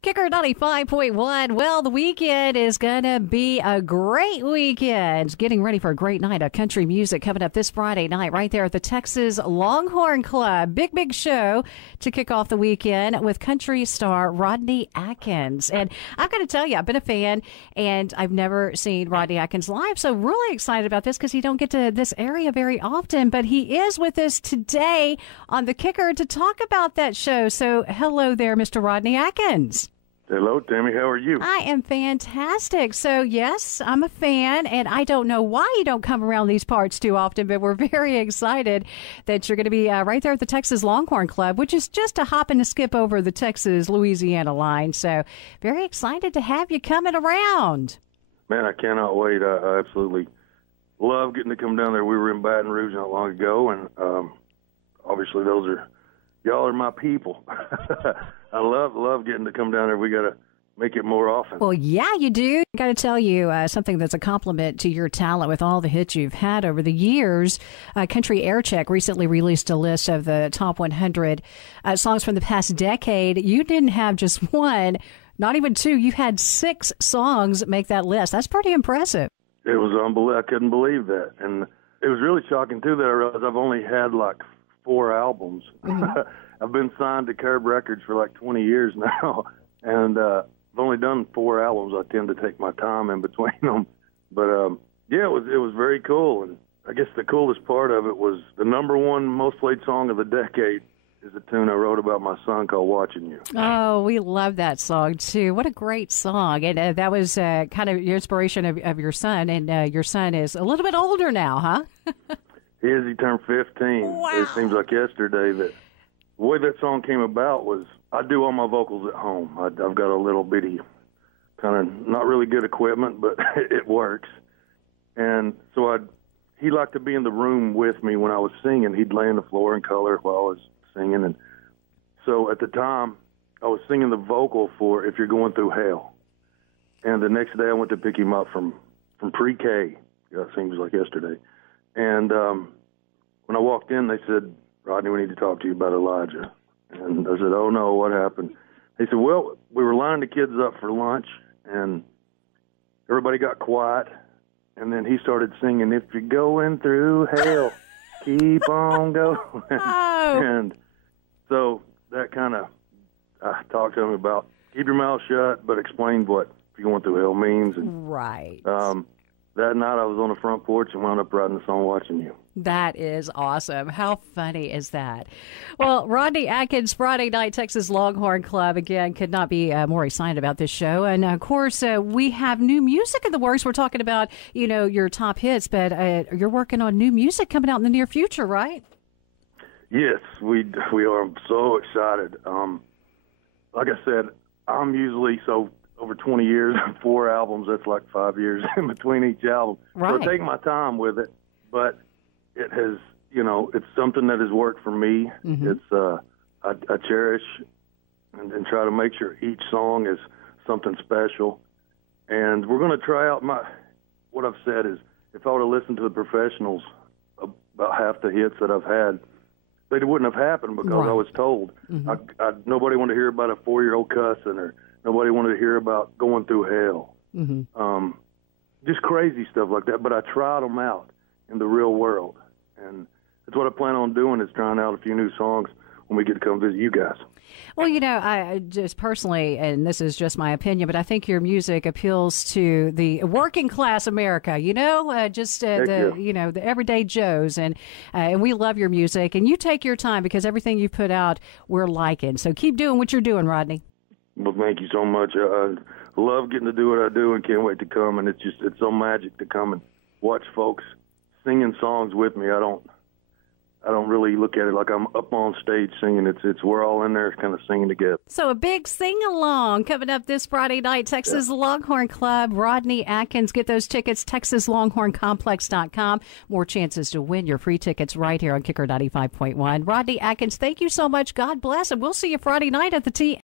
Kicker 95.1. Well, the weekend is going to be a great weekend. Getting ready for a great night of country music coming up this Friday night right there at the Texas Longhorn Club. Big show to kick off the weekend with country star Rodney Atkins. And I've got to tell you, I've been a fan and I've never seen Rodney Atkins live. So really excited about this because he don't get to this area very often. But he is with us today on the Kicker to talk about that show. So hello there, Mr. Rodney Atkins. Hello, Tammy. How are you? I am fantastic. So, yes, I'm a fan, and I don't know why you don't come around these parts too often, but we're very excited that you're going to be right there at the Texas Longhorn Club, which is just a hop and a skip over the Texas-Louisiana line. So, very excited to have you coming around. Man, I cannot wait. I absolutely love getting to come down there. We were in Baton Rouge not long ago, and obviously y'all are my people. I love getting to come down there. We got to make it more often. Well, yeah, you do. I got to tell you something that's a compliment to your talent with all the hits you've had over the years. Country Air Check recently released a list of the top 100 songs from the past decade. You didn't have just one, not even two. You had 6 songs make that list. That's pretty impressive. It was unbelievable. I couldn't believe that. And it was really shocking, too, that I realized I've only had like 4 albums. Mm-hmm. I've been signed to Curb Records for like 20 years now, and I've only done 4 albums. I tend to take my time in between them. But, yeah, it was very cool. And I guess the coolest part of it was the number one most played song of the decade is a tune I wrote about my son called Watching You. Oh, we love that song, too. What a great song. And that was kind of your inspiration of your son. And your son is a little bit older now, huh? He turned 15. Wow. It seems like yesterday that the way that song came about was I do all my vocals at home. I've got a little bitty, kind of not really good equipment, but it works. And so he liked to be in the room with me when I was singing. He'd lay on the floor and color while I was singing. And so at the time, I was singing the vocal for If You're Going Through Hell. And the next day I went to pick him up from pre-K. Yeah, it seems like yesterday. And when I walked in, they said, Rodney, we need to talk to you about Elijah. And I said, oh, no, what happened? They said, well, we were lining the kids up for lunch, and everybody got quiet. And then he started singing, if you're going through hell, keep on going. Oh. And so that kind of, I talked to him about keep your mouth shut, but explained what if you're going through hell means. And, right. That night I was on the front porch and wound up writing the song Watching You. That is awesome. How funny is that? Well, Rodney Atkins, Friday Night Texas Longhorn Club, again, could not be more excited about this show. And, of course, we have new music in the works. We're talking about, your top hits, but you're working on new music coming out in the near future, right? Yes, we are. I'm so excited. Like I said, I'm usually over 20 years, 4 albums, that's like 5 years in between each album. Right. So I take my time with it, but it has, it's something that has worked for me. Mm-hmm. It's, I cherish and try to make sure each song is something special. And we're going to try out what I've said is if I were to listen to the professionals about half the hits that I've had, they wouldn't have happened because right. I was told. Mm-hmm. Nobody wanted to hear about a 4-year-old cussing or nobody wanted to hear about going through hell. Mm-hmm. Just crazy stuff like that. But I tried them out in the real world. And that's what I plan on doing is trying out a few new songs when we get to come visit you guys. Well, I just personally, and this is just my opinion, but I think your music appeals to the working class America, the everyday Joes. And we love your music. And you take your time because everything you put out, we're liking. So keep doing what you're doing, Rodney. Well, thank you so much. I love getting to do what I do and can't wait to come. And it's so magic to come and watch folks singing songs with me. I don't really look at it like I'm up on stage singing. It's we're all in there kind of singing together. So a big sing-along coming up this Friday night, Texas Longhorn Club. Rodney Atkins. Get those tickets, TexasLonghornComplex.com. More chances to win your free tickets right here on Kicker 95.1. Rodney Atkins, thank you so much. God bless, and we'll see you Friday night at the T.